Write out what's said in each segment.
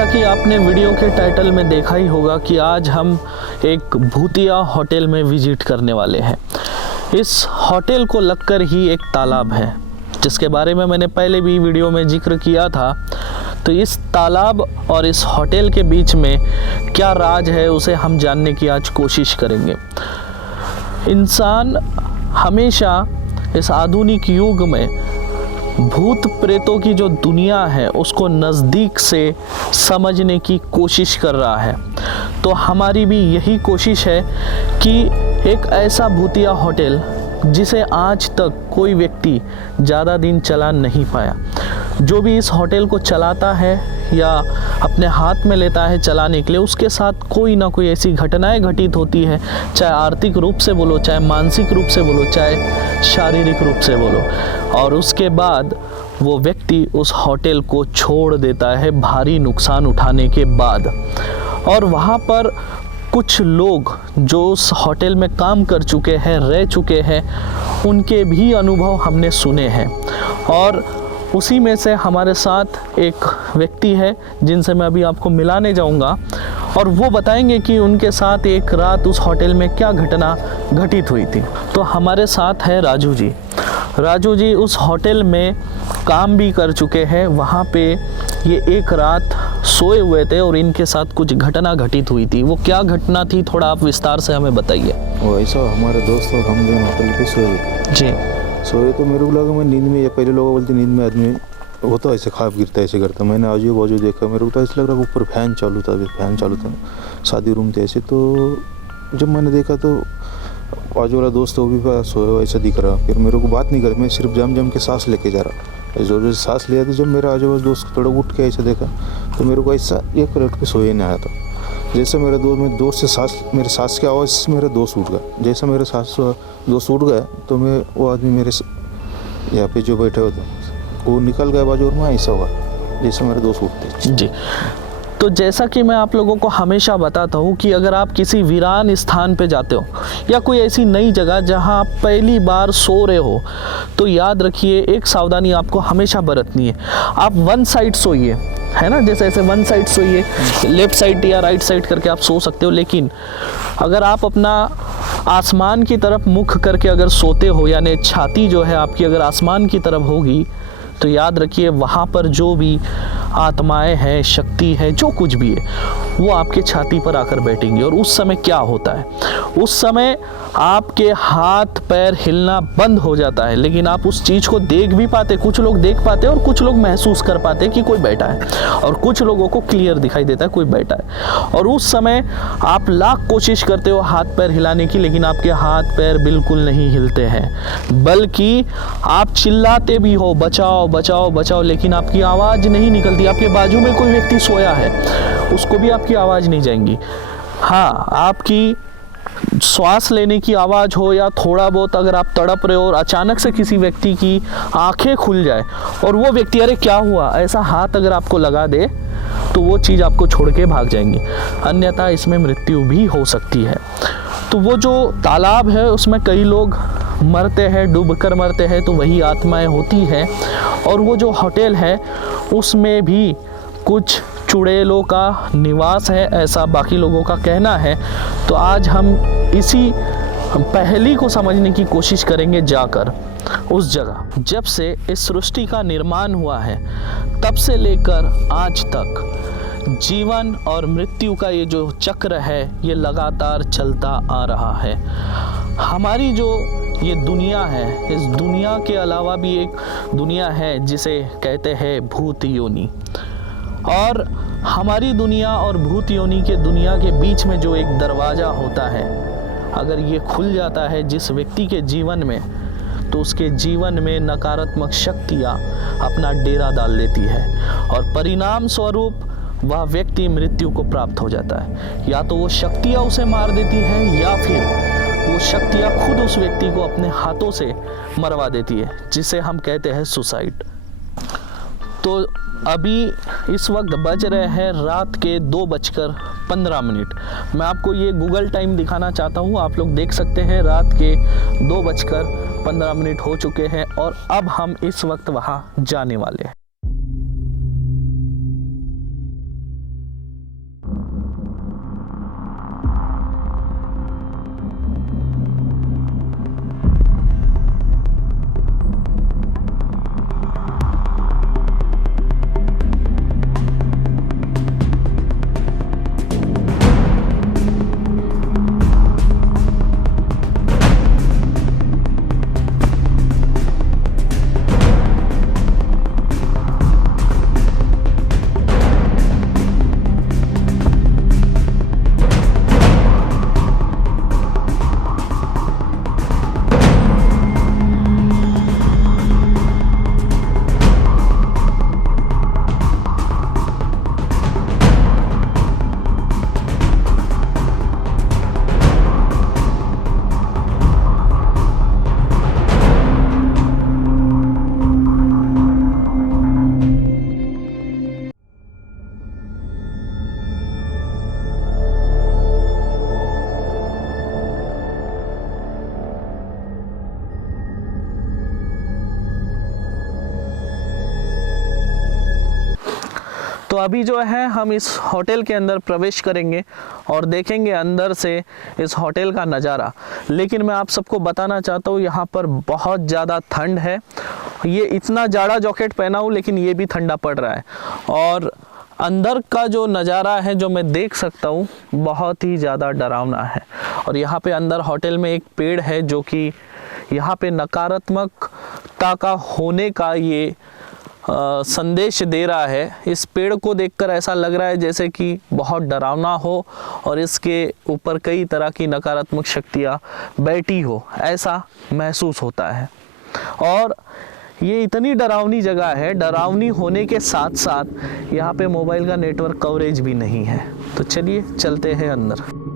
जैसा कि आपने वीडियो के टाइटल में देखा ही होगा कि आज हम एक भूतिया होटल में विजिट करने वाले हैं। इस होटल को लगकर ही एक तालाब है, जिसके बारे में मैंने पहले भी वीडियो में जिक्र किया था। तो इस तालाब और इस होटल के बीच में क्या राज है, उसे हम जानने की आज कोशिश करेंगे। इंसान हमेशा इस आधुनिक युग में भूत प्रेतों की जो दुनिया है उसको नज़दीक से समझने की कोशिश कर रहा है। तो हमारी भी यही कोशिश है कि एक ऐसा भूतिया होटल जिसे आज तक कोई व्यक्ति ज़्यादा दिन चला नहीं पाया, जो भी इस होटल को चलाता है या अपने हाथ में लेता है चलाने के लिए, उसके साथ कोई ना कोई ऐसी घटनाएं घटित होती है, चाहे आर्थिक रूप से बोलो, चाहे मानसिक रूप से बोलो, चाहे शारीरिक रूप से बोलो, और उसके बाद वो व्यक्ति उस होटल को छोड़ देता है भारी नुकसान उठाने के बाद। और वहाँ पर कुछ लोग जो उस होटल में काम कर चुके हैं, रह चुके हैं, उनके भी अनुभव हमने सुने हैं। और उसी में से हमारे साथ एक व्यक्ति है जिनसे मैं अभी आपको मिलाने जाऊंगा, और वो बताएंगे कि उनके साथ एक रात उस होटल में क्या घटना घटित हुई थी। तो हमारे साथ है राजू जी। राजू जी उस होटल में काम भी कर चुके हैं। वहाँ पे ये एक रात सोए हुए थे और इनके साथ कुछ घटना घटित हुई थी। वो क्या घटना थी, थोड़ा आप विस्तार से हमें बताइए। वो ऐसा, हमारे दोस्त और हम भी होटल पे सोए थे जी। सोए तो मेरे को लगा मैं नींद में, या पहले लोग बोलते नींद में आदमी होता है ऐसे ख्वाब गिरता है, ऐसे करता। मैंने आजू बाजू देखा, मेरे को तो ऐसा लग रहा ऊपर फैन चालू था, शादी रूम थे ऐसे। तो जब मैंने देखा तो आजू वाला दोस्त वो भी सोया हुआ ऐसा दिख रहा। फिर मेरे को बात नहीं कर, मैं सिर्फ जम के सांस लेके जा रहा। जोर से सांस लिया तो जब मेरा आजू बाजू दोस्त थोड़ा उठ के ऐसा देखा तो मेरे को ऐसा एक उठ के सोए नहीं आया था। जैसे मेरे दोस्त से सांस, मेरे सांस की आवाज़ से मेरा दोस्त उठ गया। जैसे मेरे दोस्त उठ गया तो मैं, वो आदमी मेरे यहाँ पे जो बैठे होते वो निकल गया बाजू, और मैं ऐसा हुआ जैसे मेरे दोस्त उठते। जी। तो जैसा कि मैं आप लोगों को हमेशा बताता हूँ कि अगर आप किसी वीरान स्थान पे जाते हो या कोई ऐसी नई जगह जहाँ आप पहली बार सो रहे हो, तो याद रखिए एक सावधानी आपको हमेशा बरतनी है। आप वन साइड सोइए, है ना, जैसे ऐसे वन साइड सोइए, लेफ्ट साइड या राइट साइड करके आप सो सकते हो। लेकिन अगर आप अपना आसमान की तरफ मुख करके अगर सोते हो, यानी छाती जो है आपकी अगर आसमान की तरफ होगी, तो याद रखिए वहाँ पर जो भी आत्माएं हैं, शक्ति है, जो कुछ भी है, वो आपके छाती पर आकर बैठेंगी। और उस समय क्या होता है, उस समय आपके हाथ पैर हिलना बंद हो जाता है, लेकिन आप उस चीज़ को देख भी पाते, कुछ लोग देख पाते हैं और कुछ लोग महसूस कर पाते हैं कि कोई बैठा है, और कुछ लोगों को क्लियर दिखाई देता है कोई बैठा है। और उस समय आप लाख कोशिश करते हो हाथ पैर हिलाने की, लेकिन आपके हाथ पैर बिल्कुल नहीं हिलते हैं, बल्कि आप चिल्लाते भी हो बचाओ बचाओ बचाओ, लेकिन आपकी आवाज़ नहीं निकलती। आपके बाजू में कोई व्यक्ति सोया है, उसको भी आपकी आवाज़ नहीं जाएंगी। हाँ, आपकी श्वास लेने की आवाज़ हो या थोड़ा बहुत अगर आप तड़प रहे हो और अचानक से किसी व्यक्ति की आंखें खुल जाए और वो व्यक्ति अरे क्या हुआ ऐसा हाथ अगर आपको लगा दे, तो वो चीज़ आपको छोड़ के भाग जाएंगी, अन्यथा इसमें मृत्यु भी हो सकती है। तो वो जो तालाब है उसमें कई लोग मरते हैं, डूब कर मरते हैं, तो वही आत्माएं होती हैं। और वो जो होटल है उसमें भी कुछ चुड़ैलों का निवास है, ऐसा बाकी लोगों का कहना है। तो आज हम इसी पहेली को समझने की कोशिश करेंगे जाकर उस जगह। जब से इस सृष्टि का निर्माण हुआ है तब से लेकर आज तक जीवन और मृत्यु का ये जो चक्र है ये लगातार चलता आ रहा है। हमारी जो ये दुनिया है, इस दुनिया के अलावा भी एक दुनिया है जिसे कहते हैं भूत योनि। और हमारी दुनिया और भूत योनि के दुनिया के बीच में जो एक दरवाज़ा होता है, अगर ये खुल जाता है जिस व्यक्ति के जीवन में, तो उसके जीवन में नकारात्मक शक्तियाँ अपना डेरा डाल देती है और परिणाम स्वरूप वह व्यक्ति मृत्यु को प्राप्त हो जाता है। या तो वो शक्तियाँ उसे मार देती हैं या फिर वो शक्तियाँ खुद उस व्यक्ति को अपने हाथों से मरवा देती है, जिसे हम कहते हैं सुसाइड। तो अभी इस वक्त बज रहे हैं रात के 2:15। मैं आपको ये गूगल टाइम दिखाना चाहता हूँ। आप लोग देख सकते हैं रात के 2:15 हो चुके हैं और अब हम इस वक्त वहाँ जाने वाले हैं। अभी जो है हम इस होटल के अंदर प्रवेश करेंगे और देखेंगे अंदर से इस होटल का नज़ारा। लेकिन मैं आप सबको बताना चाहता हूँ यहाँ पर बहुत ज़्यादा ठंड है। ये इतना जाड़ा जैकेट पहना हूँ लेकिन ये भी ठंडा पड़ रहा है। और अंदर का जो नज़ारा है जो मैं देख सकता हूँ बहुत ही ज़्यादा डरावना है। और यहाँ पे अंदर होटल में एक पेड़ है जो कि यहाँ पे नकारात्मकता का होने का ये संदेश दे रहा है। इस पेड़ को देखकर ऐसा लग रहा है जैसे कि बहुत डरावना हो और इसके ऊपर कई तरह की नकारात्मक शक्तियाँ बैठी हो, ऐसा महसूस होता है। और ये इतनी डरावनी जगह है, डरावनी होने के साथ साथ यहाँ पे मोबाइल का नेटवर्क कवरेज भी नहीं है। तो चलिए चलते हैं अंदर।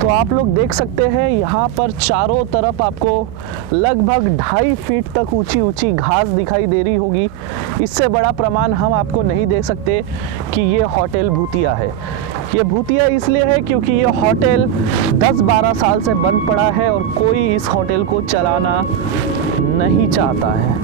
तो आप लोग देख सकते हैं यहाँ पर चारों तरफ आपको लगभग 2.5 फीट तक ऊंची ऊंची घास दिखाई दे रही होगी। इससे बड़ा प्रमाण हम आपको नहीं दे सकते कि ये होटल भूतिया है। ये भूतिया इसलिए है क्योंकि ये होटल 10-12 साल से बंद पड़ा है और कोई इस होटल को चलाना नहीं चाहता है।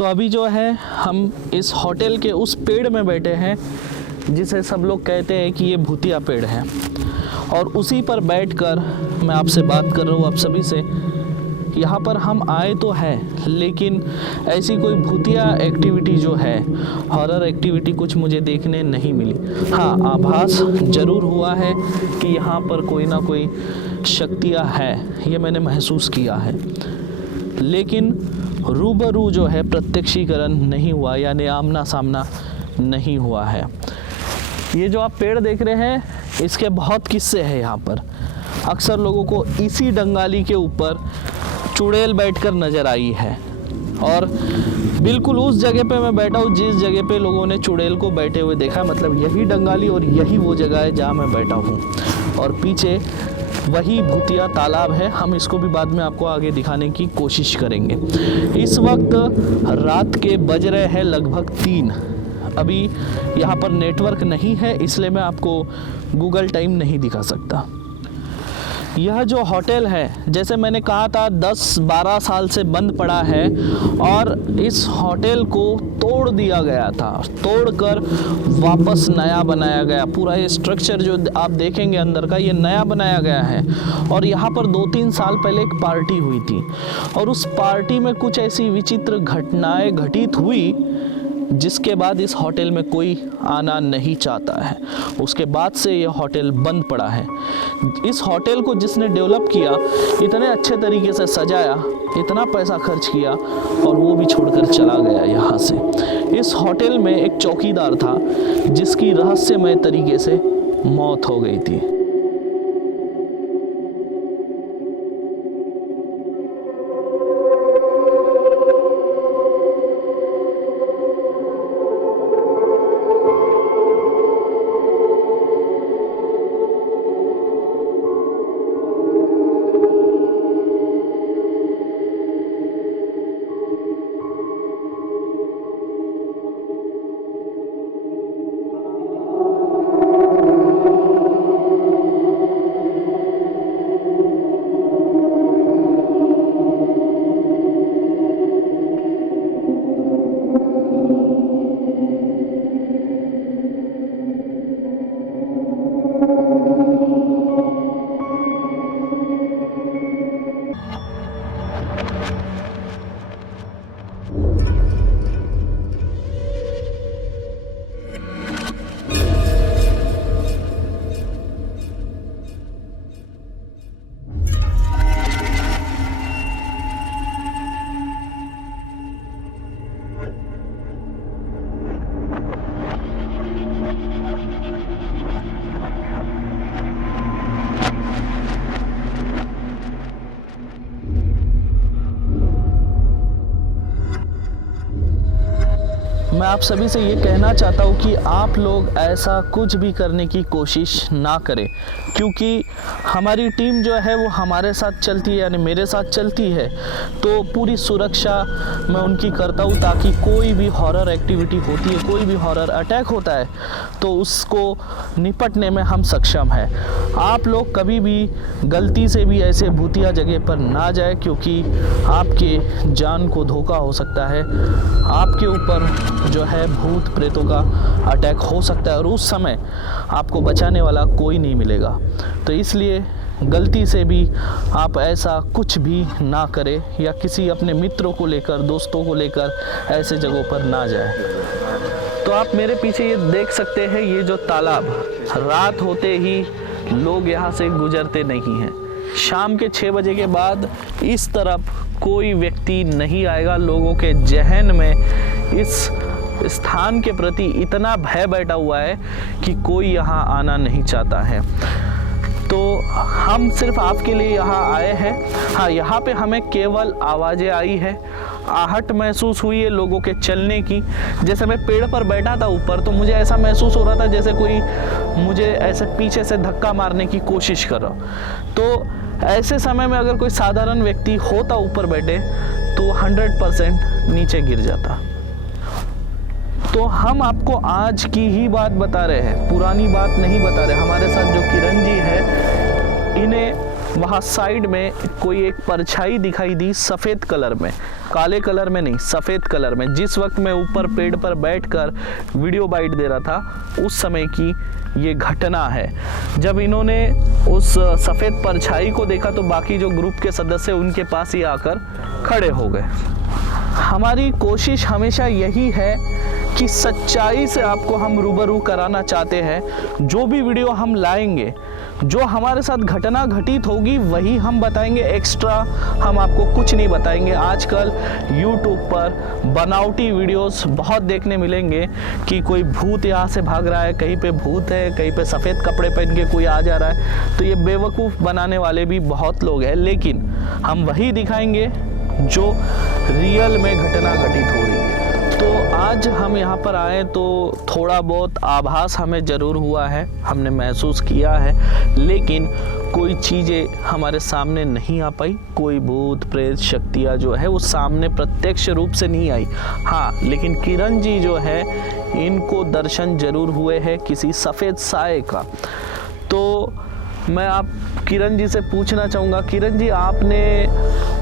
तो अभी जो है हम इस होटल के उस पेड़ में बैठे हैं जिसे सब लोग कहते हैं कि ये भूतिया पेड़ है, और उसी पर बैठकर मैं आपसे बात कर रहा हूँ आप सभी से। यहाँ पर हम आए तो हैं, लेकिन ऐसी कोई भूतिया एक्टिविटी जो है, हॉरर एक्टिविटी कुछ मुझे देखने नहीं मिली। हाँ, आभास ज़रूर हुआ है कि यहाँ पर कोई ना कोई शक्तियाँ है, ये मैंने महसूस किया है, लेकिन रूबरू जो है प्रत्यक्षीकरण नहीं हुआ, यानी आमना सामना नहीं हुआ है। ये जो आप पेड़ देख रहे हैं, इसके बहुत किस्से हैं यहाँ पर। अक्सर लोगों को इसी डंगाली के ऊपर चुड़ैल बैठकर नज़र आई है, और बिल्कुल उस जगह पे मैं बैठा हूँ जिस जगह पे लोगों ने चुड़ैल को बैठे हुए देखा। मतलब यही डंगाली और यही वो जगह है जहाँ मैं बैठा हूँ, और पीछे वही भूतिया तालाब है। हम इसको भी बाद में आपको आगे दिखाने की कोशिश करेंगे। इस वक्त रात के बज रहे हैं लगभग 3। अभी यहाँ पर नेटवर्क नहीं है, इसलिए मैं आपको गूगल टाइम नहीं दिखा सकता। यह जो होटल है, जैसे मैंने कहा था, 10-12 साल से बंद पड़ा है, और इस होटल को तोड़ दिया गया था, तोड़कर वापस नया बनाया गया। पूरा ये स्ट्रक्चर जो आप देखेंगे अंदर का, ये नया बनाया गया है। और यहाँ पर 2-3 साल पहले एक पार्टी हुई थी, और उस पार्टी में कुछ ऐसी विचित्र घटनाएं घटित हुई जिसके बाद इस होटल में कोई आना नहीं चाहता है। उसके बाद से ये होटल बंद पड़ा है। इस होटल को जिसने डेवलप किया, इतने अच्छे तरीके से सजाया, इतना पैसा खर्च किया, और वो भी छोड़कर चला गया यहाँ से। इस होटल में एक चौकीदार था जिसकी रहस्यमय तरीके से मौत हो गई थी। मैं आप सभी से ये कहना चाहता हूँ कि आप लोग ऐसा कुछ भी करने की कोशिश ना करें, क्योंकि हमारी टीम जो है वो हमारे साथ चलती है, यानी मेरे साथ चलती है, तो पूरी सुरक्षा मैं उनकी करता हूँ, ताकि कोई भी हॉरर एक्टिविटी होती है, कोई भी हॉरर अटैक होता है, तो उसको निपटने में हम सक्षम हैं। आप लोग कभी भी गलती से भी ऐसे भूतिया जगह पर ना जाए, क्योंकि आपके जान को धोखा हो सकता है, आपके ऊपर जो है भूत प्रेतों का अटैक हो सकता है, और उस समय आपको बचाने वाला कोई नहीं मिलेगा। तो इसलिए गलती से भी आप ऐसा कुछ भी ना करें, या किसी अपने मित्रों को लेकर, दोस्तों को लेकर ऐसे जगहों पर ना जाएं। तो आप मेरे पीछे ये देख सकते हैं, ये जो तालाब, रात होते ही लोग यहाँ से गुजरते नहीं हैं। शाम के 6 बजे के बाद इस तरफ कोई व्यक्ति नहीं आएगा। लोगों के जहन में इस स्थान के प्रति इतना भय बैठा हुआ है कि कोई यहाँ आना नहीं चाहता है। तो हम सिर्फ आपके लिए यहाँ आए हैं। हाँ, यहाँ पे हमें केवल आवाज़ें आई है, आहट महसूस हुई है लोगों के चलने की। जैसे मैं पेड़ पर बैठा था ऊपर, तो मुझे ऐसा महसूस हो रहा था जैसे कोई मुझे ऐसे पीछे से धक्का मारने की कोशिश कर रहा हो। तो ऐसे समय में अगर कोई साधारण व्यक्ति होता ऊपर बैठे तो 100% नीचे गिर जाता। तो हम आपको आज की ही बात बता रहे हैं, पुरानी बात नहीं बता रहे। हमारे साथ जो किरण जी है, इन्हें वहाँ साइड में कोई एक परछाई दिखाई दी सफ़ेद कलर में, काले कलर में नहीं, सफ़ेद कलर में। जिस वक्त मैं ऊपर पेड़ पर बैठकर वीडियो बाइट दे रहा था उस समय की ये घटना है। जब इन्होंने उस सफ़ेद परछाई को देखा तो बाकी जो ग्रुप के सदस्य उनके पास ही आकर खड़े हो गए। हमारी कोशिश हमेशा यही है कि सच्चाई से आपको हम रूबरू कराना चाहते हैं। जो भी वीडियो हम लाएंगे, जो हमारे साथ घटना घटित होगी वही हम बताएंगे, एक्स्ट्रा हम आपको कुछ नहीं बताएंगे। आजकल YouTube पर बनावटी वीडियोस बहुत देखने मिलेंगे कि कोई भूत यहाँ से भाग रहा है, कहीं पे भूत है, कहीं पे सफ़ेद कपड़े पहन के कोई आ जा रहा है। तो ये बेवकूफ़ बनाने वाले भी बहुत लोग हैं, लेकिन हम वही दिखाएंगे जो रियल में घटना घटित हो रही है। तो आज हम यहाँ पर आए तो थोड़ा बहुत आभास हमें ज़रूर हुआ है, हमने महसूस किया है, लेकिन कोई चीज़ें हमारे सामने नहीं आ पाई। कोई भूत प्रेत शक्तियाँ जो है वो सामने प्रत्यक्ष रूप से नहीं आई। हाँ, लेकिन किरण जी जो है इनको दर्शन जरूर हुए हैं किसी सफ़ेद साए का। तो मैं आप किरण जी से पूछना चाहूँगा, किरण जी आपने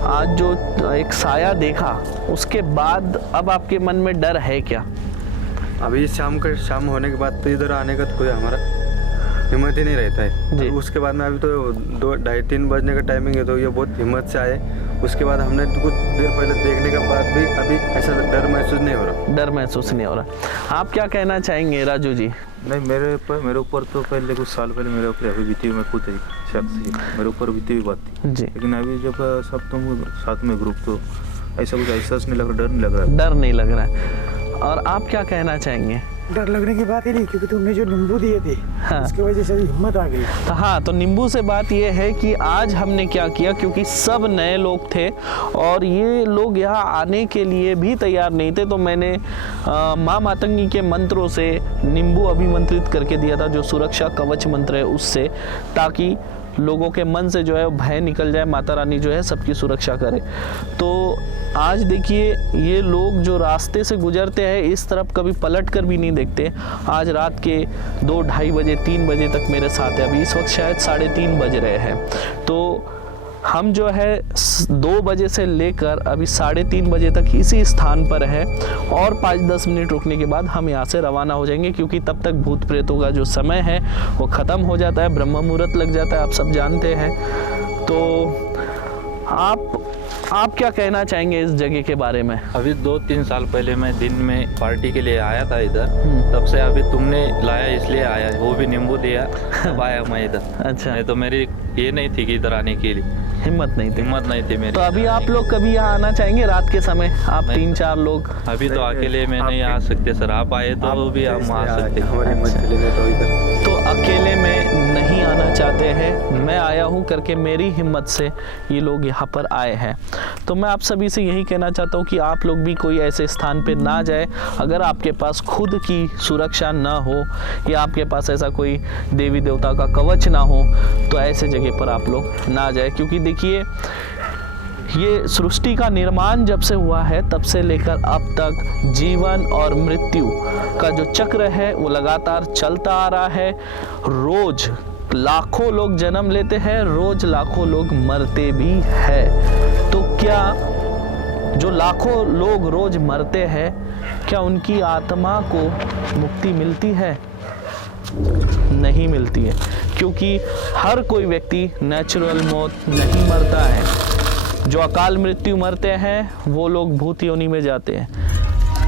आज जो एक साया देखा उसके बाद अब आपके मन में डर है क्या? अभी शाम होने के बाद तो इधर आने का तो कोई हमारा हिम्मत ही नहीं रहता है जी। उसके बाद में अभी तो 2-2:30-3 बजने का टाइमिंग है, तो ये बहुत हिम्मत से आए। उसके बाद हमने कुछ देर पहले देखने के बाद भी अभी ऐसा डर महसूस नहीं हो रहा। डर महसूस नहीं हो रहा। आप क्या कहना चाहेंगे राजू जी? नहीं, मेरे ऊपर तो पहले कुछ साल पहले मेरे ऊपर अभी बीती हुई, मैं खुद शख्स मेरे ऊपर बीती हुई बात थी जी। लेकिन अभी जब सब तुम साथ में ग्रुप, तो ऐसा कुछ एहसास नहीं लग रहा, डर नहीं लग रहा है। डर नहीं लग रहा है। और आप क्या कहना चाहेंगे? डर लगने की बात ही नहीं, क्योंकि तुमने जो नींबू दिए थे उसकी वजह से हिम्मत आ गई। हाँ, तो नींबू से बात ये है कि आज हमने क्या किया, क्योंकि सब नए लोग थे और ये लोग यहाँ आने के लिए भी तैयार नहीं थे, तो मैंने माँ मातंगी के मंत्रों से नींबू अभिमंत्रित करके दिया था, जो सुरक्षा कवच मंत्र है उससे, ताकि लोगों के मन से जो है भय निकल जाए, माता रानी जो है सबकी सुरक्षा करे। तो आज देखिए ये लोग जो रास्ते से गुजरते हैं इस तरफ कभी पलट कर भी नहीं देखते। आज रात के 2-2:30 बजे 3 बजे तक मेरे साथ है, अभी इस वक्त शायद 3:30 बज रहे हैं। तो हम जो है 2 बजे से लेकर अभी 3:30 बजे तक इसी स्थान पर है और 5-10 मिनट रुकने के बाद हम यहाँ से रवाना हो जाएंगे, क्योंकि तब तक भूत प्रेतों का जो समय है वो ख़त्म हो जाता है, ब्रह्म मुहूर्त लग जाता है, आप सब जानते हैं। तो आप क्या कहना चाहेंगे इस जगह के बारे में? अभी 2-3 साल पहले मैं दिन में पार्टी के लिए आया था इधर, तब से अभी तुमने लाया इसलिए आया, वो भी नींबू दिया तब आया मैं इधर। अच्छा, नहीं तो मेरी ये नहीं थी कि इधर आने के लिए हिम्मत नहीं थी मेरी। तो अभी आप लोग कभी यहाँ आना चाहेंगे रात के समय? आप 3-4 लोग अभी तो अकेले मैं नहीं आ सकते सर, आप आए तो भी हम आ सकते हैं। तो अकेले में नहीं आना चाहते हैं, मैं आया हूँ करके मेरी हिम्मत से ये लोग यहाँ पर आए हैं। तो मैं आप सभी से यही कहना चाहता हूँ कि आप लोग भी कोई ऐसे स्थान पे ना जाए अगर आपके पास खुद की सुरक्षा ना हो या आपके पास ऐसा कोई देवी देवता का कवच ना हो, तो ऐसे जगह पर आप लोग ना जाए। क्योंकि देखिए ये सृष्टि का निर्माण जब से हुआ है तब से लेकर अब तक जीवन और मृत्यु का जो चक्र है वो लगातार चलता आ रहा है। रोज लाखों लोग जन्म लेते हैं, रोज लाखों लोग मरते भी हैं। तो क्या जो लाखों लोग रोज मरते हैं, क्या उनकी आत्मा को मुक्ति मिलती है? नहीं मिलती है, क्योंकि हर कोई व्यक्ति नेचुरल मौत नहीं मरता है। जो अकाल मृत्यु मरते हैं वो लोग भूत योनि में जाते हैं।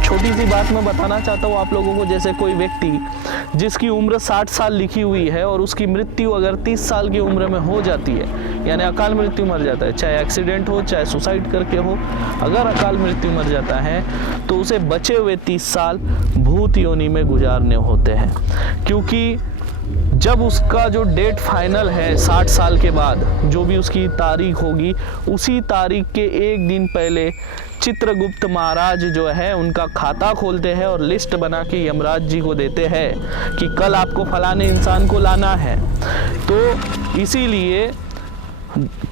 छोटी सी बात मैं बताना चाहता हूँ आप लोगों को, जैसे कोई व्यक्ति जिसकी उम्र 60 साल लिखी हुई है और उसकी मृत्यु अगर 30 साल की उम्र में हो जाती है, यानी अकाल मृत्यु मर जाता है, चाहे एक्सीडेंट हो चाहे सुसाइड करके हो, अगर अकाल मृत्यु मर जाता है तो उसे बचे हुए 30 साल भूत योनि में गुजारने होते हैं। क्योंकि जब उसका जो डेट फाइनल है 60 साल के बाद, जो भी उसकी तारीख होगी, उसी तारीख के एक दिन पहले चित्रगुप्त महाराज जो है उनका खाता खोलते हैं और लिस्ट बना के यमराज जी को देते हैं कि कल आपको फलाने इंसान को लाना है। तो इसीलिए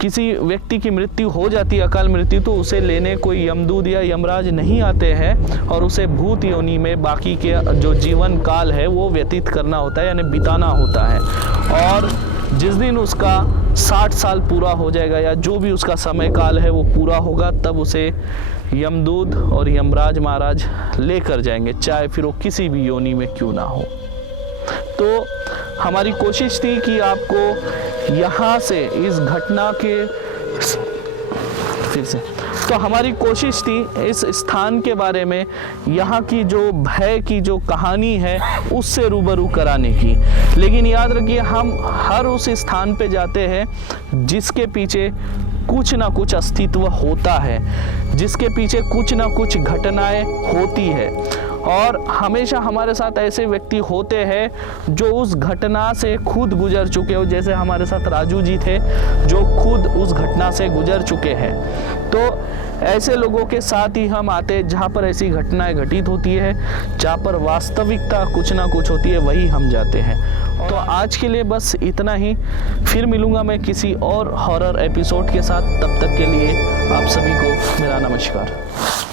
किसी व्यक्ति की मृत्यु हो जाती है, अकाल मृत्यु, तो उसे लेने कोई यमदूत या यमराज नहीं आते हैं और उसे भूत योनि में बाकी के जो जीवन काल है वो व्यतीत करना होता है, यानी बिताना होता है। और जिस दिन उसका 60 साल पूरा हो जाएगा या जो भी उसका समय काल है वो पूरा होगा, तब उसे यमदूत और यमराज महाराज लेकर जाएंगे, चाहे फिर वो किसी भी योनि में क्यों ना हो। तो हमारी कोशिश थी कि आपको यहाँ से इस घटना के हमारी कोशिश थी इस स्थान के बारे में, यहाँ की जो भय की जो कहानी है उससे रूबरू कराने की। लेकिन याद रखिए, हम हर उस स्थान पे जाते हैं जिसके पीछे कुछ ना कुछ अस्तित्व होता है, जिसके पीछे कुछ ना कुछ घटनाएं होती है, और हमेशा हमारे साथ ऐसे व्यक्ति होते हैं जो उस घटना से खुद गुजर चुके हो। जैसे हमारे साथ राजू जी थे जो खुद उस घटना से गुजर चुके हैं। तो ऐसे लोगों के साथ ही हम आते हैं जहाँ पर ऐसी घटनाएं घटित होती है, जहाँ पर वास्तविकता कुछ ना कुछ होती है, वही हम जाते हैं। तो आज के लिए बस इतना ही, फिर मिलूंगा मैं किसी और हॉरर एपिसोड के साथ। तब तक के लिए आप सभी को मेरा नमस्कार।